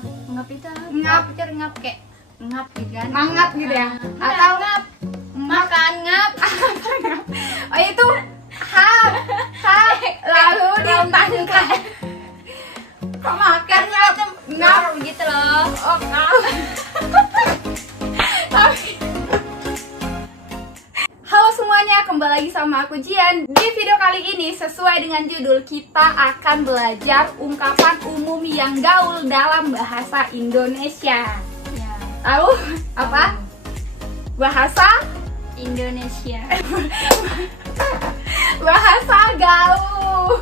ngap itu Ngap. pikir ngap kayak ngap gitu kan, Mangap gitu ya? atau Atau ngap makan ngap. oh itu hap lalu ditangkap. Kok makan ngap? Ngap gitu loh. Oh ngap. Halo semuanya, kembali lagi sama aku Jian. Di video kali ini sesuai dengan judul, kita akan belajar ungkapan umum yang gaul dalam bahasa Indonesia. Ya, Tahu apa? Bahasa Indonesia. bahasa gaul.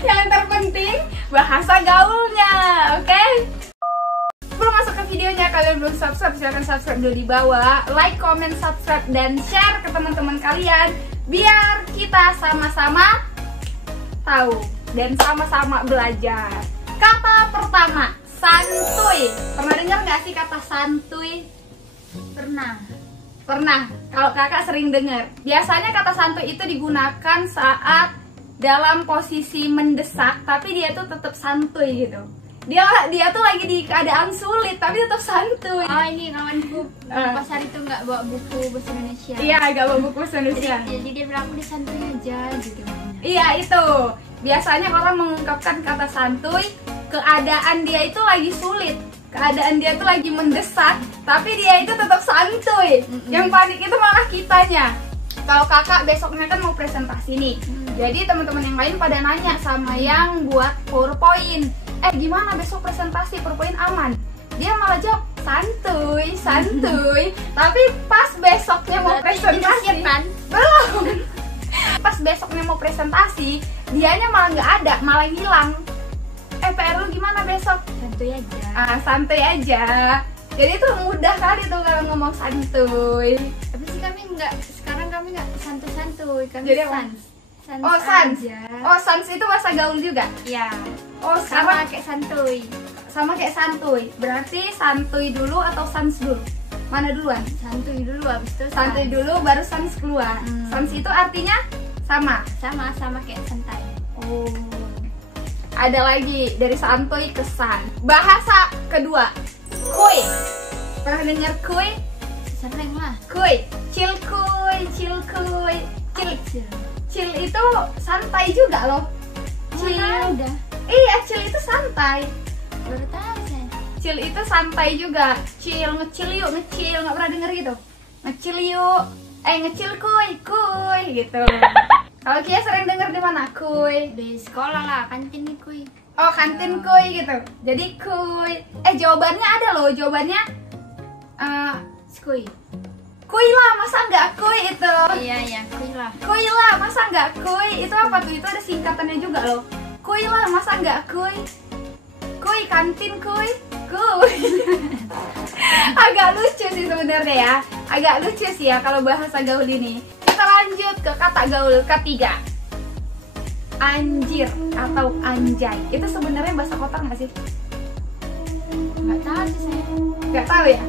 Yang terpenting bahasa gaulnya, oke? Sebelum masuk ke videonya, kalian belum subscribe, silahkan subscribe dulu di bawah. Like, comment, subscribe, dan share ke teman-teman kalian, biar kita sama-sama tahu dan sama-sama belajar. Kata pertama, santuy. Pernah dengar nggak sih kata santuy? Pernah. Pernah. Kalau kakak sering dengar. Biasanya kata santuy itu digunakan saat dalam posisi mendesak, tapi dia tuh tetap santuy gitu. Dia tuh lagi di keadaan sulit, tapi tetap santuy. Oh, ini kawanku pasar itu nggak bawa buku bahasa Indonesia. Iya, agak bawa buku bahasa Indonesia. Jadi dia bilang aku disantuy aja gitu. Iya, itu. Biasanya orang mengungkapkan kata santuy, keadaan dia itu lagi sulit, keadaan dia tuh lagi mendesak, tapi dia itu tetap santuy. Yang panik itu malah kitanya. Kalau kakak besoknya kan mau presentasi nih, jadi teman-teman yang lain pada nanya sama yang buat PowerPoint, gimana besok presentasi, PowerPoint aman? Dia malah jawab santuy, santuy. Tapi pas besoknya mau presentasi, kan? belum. Pas besoknya mau presentasi, dianya malah nggak ada, malah hilang. PR lu gimana besok? Santuy aja. Santuy aja. Jadi itu mudah kali tuh kalau ngomong santuy. Tapi sih kami nggak santuy-santuy, kami Jadi apa? sans. Sans Oh, sans. aja. Oh, sans itu bahasa gaul juga. Ya, Oh, sama sekarang kayak santuy. sama kayak santuy. Berarti santuy dulu atau sans dulu? Mana duluan? Santuy dulu, habis itu Santuy dulu baru sans keluar. Sans itu artinya sama. sama kayak santai. Oh. Ada lagi dari santuy ke san. Bahasa kedua, kuy. Pernah dengar kuy? Sering lah. Kuy, chill kuy, chill kuy. Chill. Chill itu santai juga loh. Chill. Mana ada? Iya, chill itu santai. Baru tahu saya. Chill itu santai juga. Chill, ngecil yuk, ngecil. Nggak pernah denger gitu? Ngecil yuk. Ngecil kuy, kuy gitu. Kalau Kia sering denger di mana? Kuy. Di sekolah lah, kantin nih kuy. Oh, kantin kuy gitu. Jadi kuy. Jawabannya ada loh. Jawabannya Kuy. kuy lah, masa nggak kuy itu? Iya, kuy lah. Kuy lah, masa nggak kuy? Itu apa tuh? Itu ada singkatannya juga loh. Kuy lah, masa nggak kuy? Kuy, kantin kuy. Kuy. Agak lucu sih sebenarnya ya. Agak lucu sih ya kalau bahasa gaul ini. Kita lanjut ke kata gaul ketiga. Anjir atau anjay. Itu sebenarnya bahasa kotor nggak sih? Nggak tahu sih saya. Nggak tahu ya.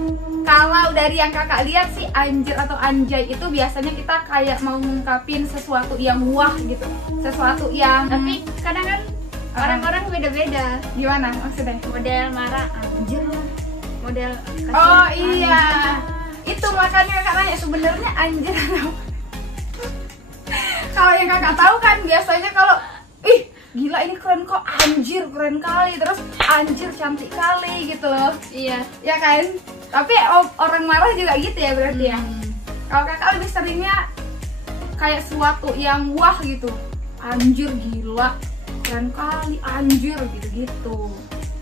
Kalau dari yang kakak lihat sih, anjir atau anjay itu biasanya kita kayak mau ngungkapin sesuatu yang wah gitu, sesuatu yang Tapi kadang kan orang-orang beda-beda. gimana maksudnya? Model marah anjir lah. Model kasih Oh iya, anjir. itu makanya kakak nanya sebenarnya anjir atau kalau yang kakak tahu kan biasanya kalau ih gila ini keren kok, anjir keren kali, terus anjir cantik kali gitu loh. Iya. Ya kan? Tapi orang marah juga gitu ya berarti ya. Kalau kakak lebih seringnya kayak sesuatu yang wah gitu, anjir gila keren kali, anjir gitu-gitu.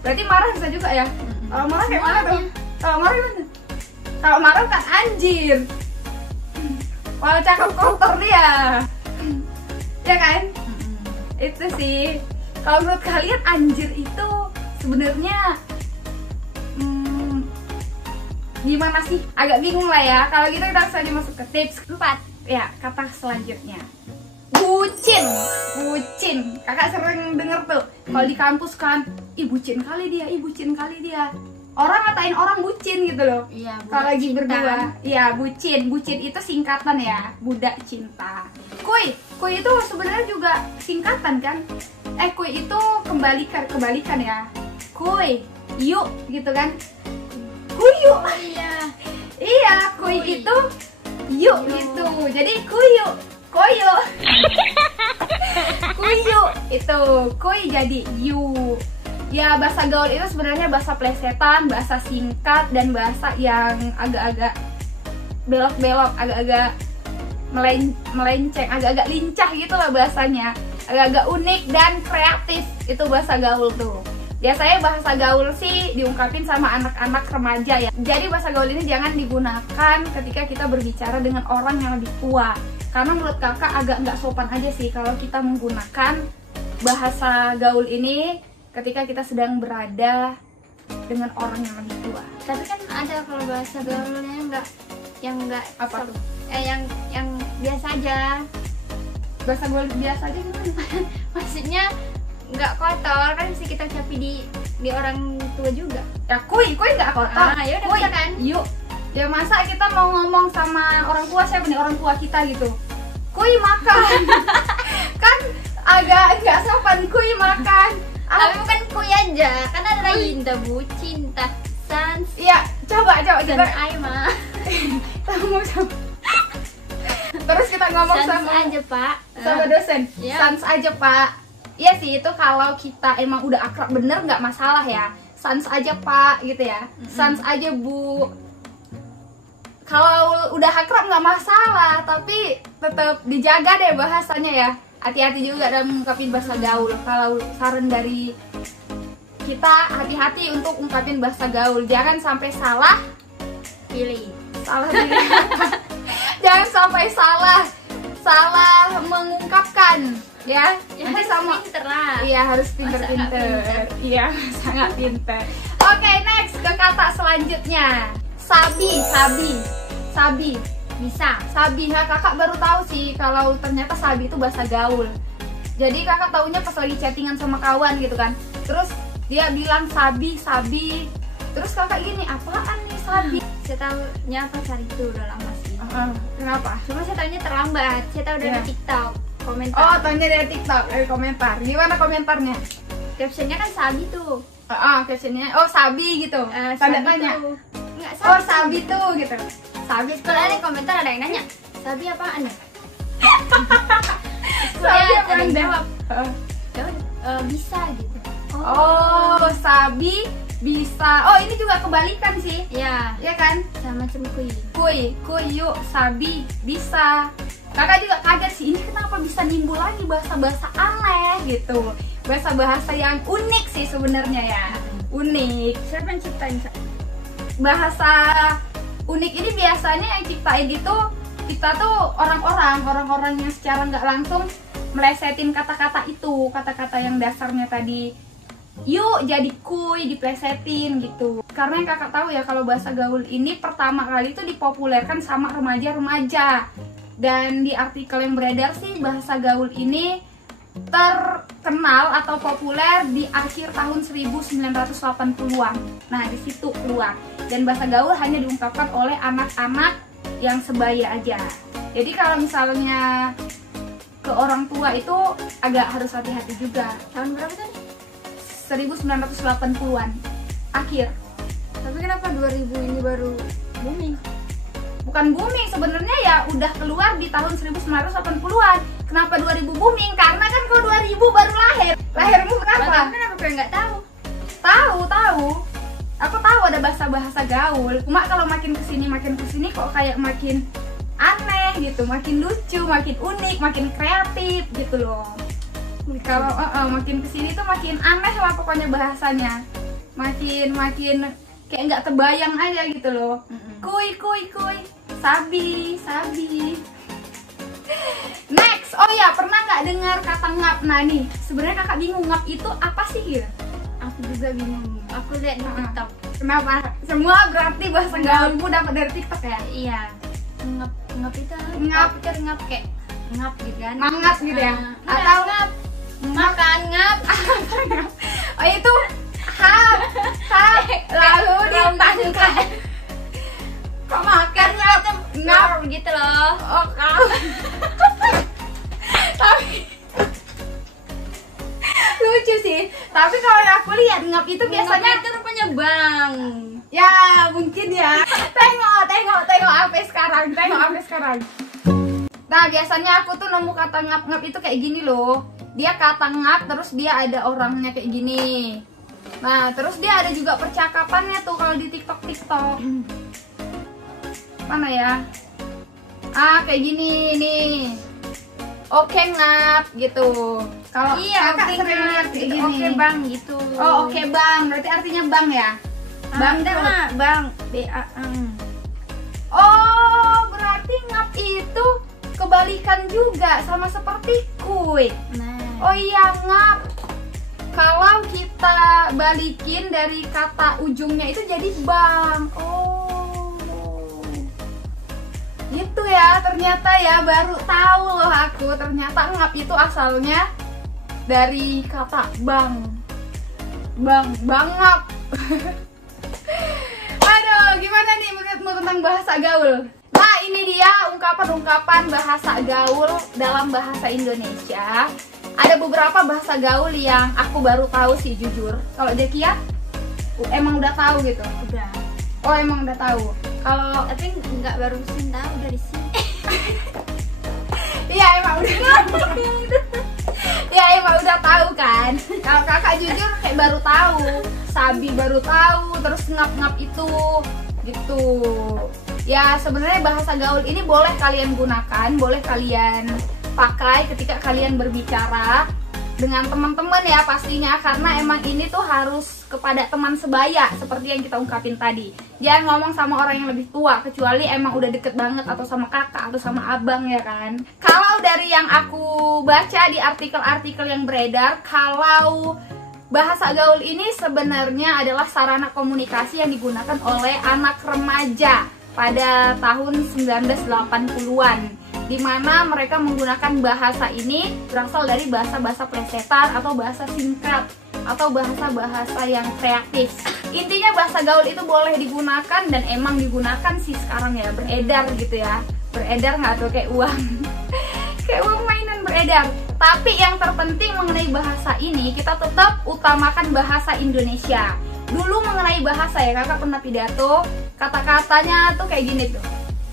Berarti marah bisa juga ya. Kalau marah kayak mana tuh? Kalau marah gimana? Kalau marah kan anjir. Wah cakep kotor dia. Ya kan? Itu sih. Kalau menurut kalian anjir itu sebenarnya gimana sih? Agak bingung lah ya. Kalau gitu kita langsung aja masuk ke tips 4. Ya, kata selanjutnya. Bucin. Bucin. Kakak sering denger tuh. Kalau di kampus kan, ih bucin kali dia, ih bucin kali dia. Orang ngatain orang bucin gitu loh. Iya, Kalau lagi cinta. berdua. Iya, bucin. Bucin itu singkatan ya, budak cinta. Kuy. Kuy itu sebenarnya juga singkatan kan? Kuy itu kebalikan ya. Kuy, yuk gitu kan. Kuyu. Iya, kuy itu yuk gitu. Jadi kuyu, koyo. Kuyu itu kuy jadi yuk. Ya, bahasa gaul itu sebenarnya bahasa plesetan, bahasa singkat, dan bahasa yang agak-agak belok-belok, agak-agak melenceng, agak-agak lincah gitu lah bahasanya, agak-agak unik dan kreatif. Itu bahasa gaul tuh. Biasanya bahasa gaul sih diungkapin sama anak-anak remaja ya. Jadi bahasa gaul ini jangan digunakan ketika kita berbicara dengan orang yang lebih tua, karena menurut kakak agak nggak sopan aja sih kalau kita menggunakan bahasa gaul ini ketika kita sedang berada dengan orang yang lebih tua. Tapi kan ada kalau bahasa gaulnya enggak Apa tuh? Yang biasa aja. Bahasa gaul biasa aja gimana? Maksudnya nggak kotor kan, bisa kita ucapi di orang tua juga. Ya kuy nggak kotor. Ya udah, kuy bisa kan? yuk. Ya masa kita mau ngomong sama orang tua, siapa nih orang tua kita gitu, kuy makan. Kan agak nggak sopan, kuy makan. Tapi bukan kuy aja, kan ada lagi cinta bu, cinta sans. Iya, coba kita Aima. Terus kita ngomong Sans sama aja pak. sama dosen. Iya. Sans aja pak. Iya sih, itu kalau kita emang udah akrab bener nggak masalah ya. Sans aja pak gitu ya. Sans aja bu. Kalau udah akrab nggak masalah, tapi tetap dijaga deh bahasanya ya. Hati-hati juga dalam ungkapin bahasa gaul. Kalau saran dari kita, hati-hati untuk ungkapin bahasa gaul. Jangan sampai salah Pilih. Jangan sampai salah mengungkapkan ya. Nanti sama pinter lah. iya, harus pinter-pinter. Iya, sangat pinter. Oke, next ke kata selanjutnya. Sabi. Bisa. Sabi, nah kakak baru tahu sih kalau ternyata sabi itu bahasa gaul. Jadi kakak taunya pas lagi chattingan sama kawan gitu kan. Terus dia bilang sabi. Terus kakak gini, apaan nih sabi? Saya tahunya pacar itu udah lama sih. Kenapa? Cuma saya tahunya terlambat. Saya tahu dari Iya. TikTok komentar. Oh, taunya dari TikTok, dari komentar. Gimana komentarnya? Captionnya kan sabi tuh. Captionnya, oh sabi gitu. Tanda Sabi tanya. tuh. Nggak, Oh sabi tuh gitu. Sabi sekolah ada komentar, ada yang nanya sabi apaan ya? Sabi Sekolah apa ada yang Anda? jawab. Ya udah, bisa gitu. Oh, sabi bisa. Oh, ini juga kebalikan sih. Ya, Ya kan? sama macam kuy. Kuy yuk, sabi bisa. Kakak juga kaget sih, ini kenapa bisa nimbul lagi bahasa-bahasa aneh gitu. Bahasa-bahasa yang unik sih sebenarnya ya. Unik. Siapa yang ciptain? Bahasa unik ini biasanya yang ciptain itu kita tuh orang-orang yang secara nggak langsung melesetin kata-kata itu, kata-kata yang dasarnya tadi yuk jadi kuy, diplesetin gitu. Karena yang kakak tahu ya, kalau bahasa gaul ini pertama kali itu dipopulerkan sama remaja-remaja. Dan di artikel yang beredar sih, bahasa gaul ini terkenal atau populer di akhir tahun 1980-an. Nah, di situ keluar. Dan bahasa gaul hanya diungkapkan oleh anak-anak yang sebaya aja. Jadi kalau misalnya ke orang tua itu agak harus hati-hati juga. Tahun berapa tadi? 1980-an akhir. Tapi kenapa 2000 ini baru booming? Bukan booming, sebenarnya ya udah keluar di tahun 1980-an. Kenapa 2000 booming? Karena kan kau 2000 baru lahir. Lahirmu berapa? Kenapa gue nggak tahu? Tahu. Aku tahu ada bahasa-bahasa gaul. Cuma kalau makin kesini kok kayak makin aneh gitu, makin lucu, makin unik, makin kreatif gitu loh. Kalau makin kesini tuh makin aneh lah pokoknya bahasanya. Makin kayak nggak terbayang aja gitu loh. Kuy. Sabi. Next, oh ya, pernah nggak dengar kata ngap? Nah nih, sebenarnya kakak bingung ngap itu apa sih ya? Aku juga bingung. Aku lihat di TikTok. Kenapa? Semua berarti bahasa gaulmu dapat dari TikTok ya? Iya. Ngap itu. Ngap. Aku pikir ngap kayak ngap gitu kan? Ngap gitu ya? Atau ngap. Makan ngap. Oh itu hap lalu dipangkat. Kok makan ngap gitu loh. Oh kau. lucu sih. Tapi kalau yang aku lihat ngap itu biasanya itu rupanya bang. ya mungkin ya. Tengok sampai sekarang. Nah biasanya aku tuh nemu kata ngap-ngap itu kayak gini loh. Dia kata ngap terus dia ada orangnya kayak gini. Nah terus dia ada juga percakapannya tuh kalau di TikTok. Mana ya? Kayak gini nih. Oke ngap gitu. Kalau Iya, kakak oke sering lihat kayak gitu. gini. Oke bang gitu. Oh oke bang, berarti artinya bang ya? Bang enggak tuh. lah, bang. BA. Oh berarti ngap itu kebalikan juga sama seperti kuy. Nah. Oh iya ngap. Kalau kita balikin dari kata ujungnya itu jadi bang. Oh. Gitu ya, ternyata ya baru tahu loh aku. Ternyata ngap itu asalnya dari kata bang. Bang ngap. Aduh, gimana nih menurutmu tentang bahasa gaul? Nah, ini dia ungkapan-ungkapan bahasa gaul dalam bahasa Indonesia. Ada beberapa bahasa gaul yang aku baru tahu sih jujur. Kalau Jekia, emang udah tahu gitu? Udah. Oh, emang udah tahu. Kalau Tapi nggak baru tahu dari sini. iya emang udah tahu. Ya emang udah tahu kan. Kalau kakak jujur kayak baru tahu. Sabi baru tahu, terus ngap-ngap itu gitu. Ya sebenarnya bahasa gaul ini boleh kalian gunakan, boleh kalian pakai ketika kalian berbicara dengan teman-teman ya pastinya, karena emang ini tuh harus kepada teman sebaya seperti yang kita ungkapin tadi. Jangan ngomong sama orang yang lebih tua kecuali emang udah deket banget, atau sama kakak atau sama abang ya kan. Kalau dari yang aku baca di artikel-artikel yang beredar, kalau bahasa gaul ini sebenarnya adalah sarana komunikasi yang digunakan oleh anak remaja pada tahun 1980-an, di mana mereka menggunakan bahasa ini berasal dari bahasa-bahasa plesetan atau bahasa singkat atau bahasa-bahasa yang kreatif. Intinya bahasa gaul itu boleh digunakan dan emang digunakan sih sekarang ya, beredar gitu ya. Beredar nggak tuh kayak uang kayak uang mainan beredar. Tapi yang terpenting mengenai bahasa ini, kita tetap utamakan bahasa Indonesia. Dulu mengenai bahasa ya, kakak pernah pidato, kata-katanya tuh kayak gini tuh.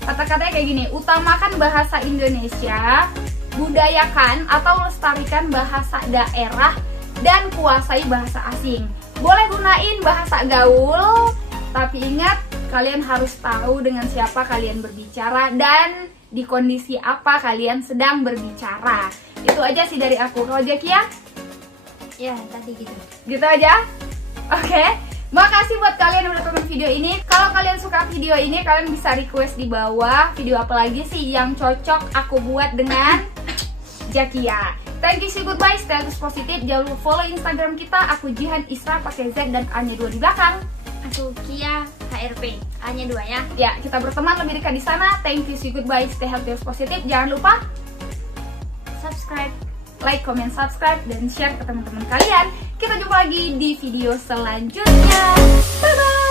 Kata-katanya kayak gini, utamakan bahasa Indonesia, budayakan atau lestarikan bahasa daerah, dan kuasai bahasa asing. Boleh gunain bahasa gaul, tapi ingat kalian harus tahu dengan siapa kalian berbicara dan di kondisi apa kalian sedang berbicara. Itu aja sih dari aku. Kalau Jekia? Ya tadi gitu. Gitu aja? Oke. Makasih buat kalian yang udah tonton video ini. Kalau kalian suka video ini, kalian bisa request di bawah video apa lagi sih yang cocok aku buat dengan Jekia. Thank you, see goodbye, stay terus positif. Jangan lupa follow Instagram kita. Aku Jihan Isra pakai Z dan A-nya 2 di belakang. Aku Kia HRP, A-nya 2 ya. Ya, kita berteman lebih dekat di sana. Thank you, see goodbye, stay healthy terus positif. Jangan lupa Subscribe. like, comment, subscribe, dan share ke teman-teman kalian. Kita jumpa lagi di video selanjutnya. Bye-bye!